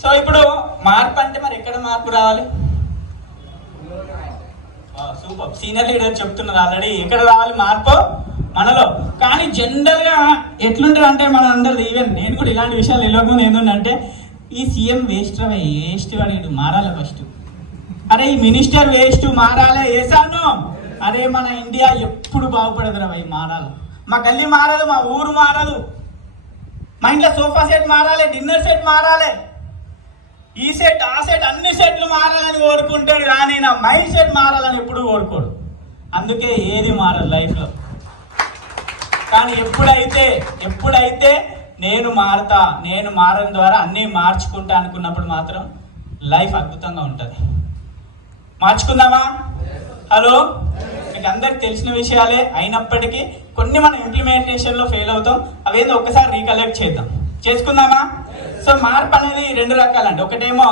So ఇప్పుడు మార్పు అంటే మరి ఎక్కడ మార్పు రావాలి? సూపర్, సీనియర్ లీడర్ చెప్తున్నారు ఆల్రెడీ. ఎక్కడ రావాలి మార్పు? మనలో. కానీ జనరల్ గా ఎట్లుంటుంది అంటే మన అందరు, ఈవెన్ నేను కూడా ఇలాంటి విషయాలు వెళ్ళకముందు ఏంటంటే ఈ సీఎం వేస్ట్ రా, వేస్ట్ వాడు మారాలి ఫస్ట్. అరే ఈ మినిస్టర్ వేస్ట్ మారాలి వేసాను. అరే మన ఇండియా ఎప్పుడు బాగుపడదు రా మారాలి. మా గల్లీ మారదు, మా ఊరు మారదు, మా ఇంట్లో సోఫా సెట్ మారాలి, డిన్నర్ సెట్ మారాలి, ఈ సెట్ ఆ సెట్ అన్ని సెట్లు మారాలని కోరుకుంటాడు. కానీ నా మైండ్ సెట్ మారాలని ఎప్పుడు కోరుకోడు. అందుకే ఏది మారదు లైఫ్లో. కానీ ఎప్పుడైతే నేను మారుతా, నేను మారడం ద్వారా అన్నీ మార్చుకుంటా అనుకున్నప్పుడు మాత్రం లైఫ్ అద్భుతంగా ఉంటుంది. మార్చుకుందామా? హలో, మీకు అందరికి తెలిసిన విషయాలే అయినప్పటికీ కొన్ని మనం ఇంప్లిమెంటేషన్లో ఫెయిల్ అవుతాం. అవేందో ఒక్కసారి రీకలెక్ట్ చేసుకుందామా? సో మార్పు అనేది రెండు రకాలండి. ఒకటేమో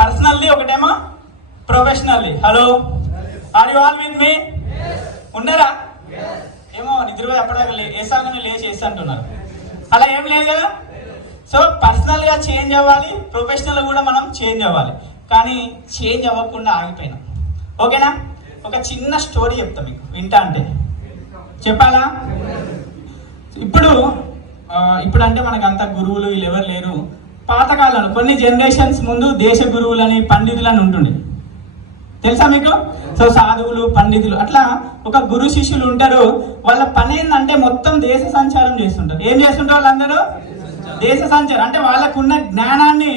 పర్సనల్లీ, ఒకటేమో professionally. Hello, are you all with me? ఉన్నారా? ఏమో నిద్రపోయి అప్పటిదాకా వేసాగానే లేచి వేస్తా అంటున్నారు. అలా ఏం లేదు కదా. సో పర్సనల్గా చేంజ్ అవ్వాలి, ప్రొఫెషనల్గా కూడా మనం చేంజ్ అవ్వాలి. కానీ చేంజ్ అవ్వకుండా ఆగిపోయినాం. ఓకేనా? ఒక చిన్న స్టోరీ చెప్తా మీకు, వింటా అంటే. చెప్పాలా? ఇప్పుడు అంటే మనకు అంత గురువులు వీళ్ళు ఎవరు లేరు. పాతకాలంలో కొన్ని జనరేషన్స్ ముందు దేశ గురువులని, పండితులని ఉంటుండే. తెలుసా మీకు? సో సాధువులు, పండితులు, అట్లా ఒక గురు శిష్యులు ఉంటారు. వాళ్ళ పని ఏంటంటే మొత్తం దేశ సంచారం చేస్తుంటారు. ఏం చేస్తుంటారు వాళ్ళందరూ? దేశ సంచారం. అంటే వాళ్ళకున్న జ్ఞానాన్ని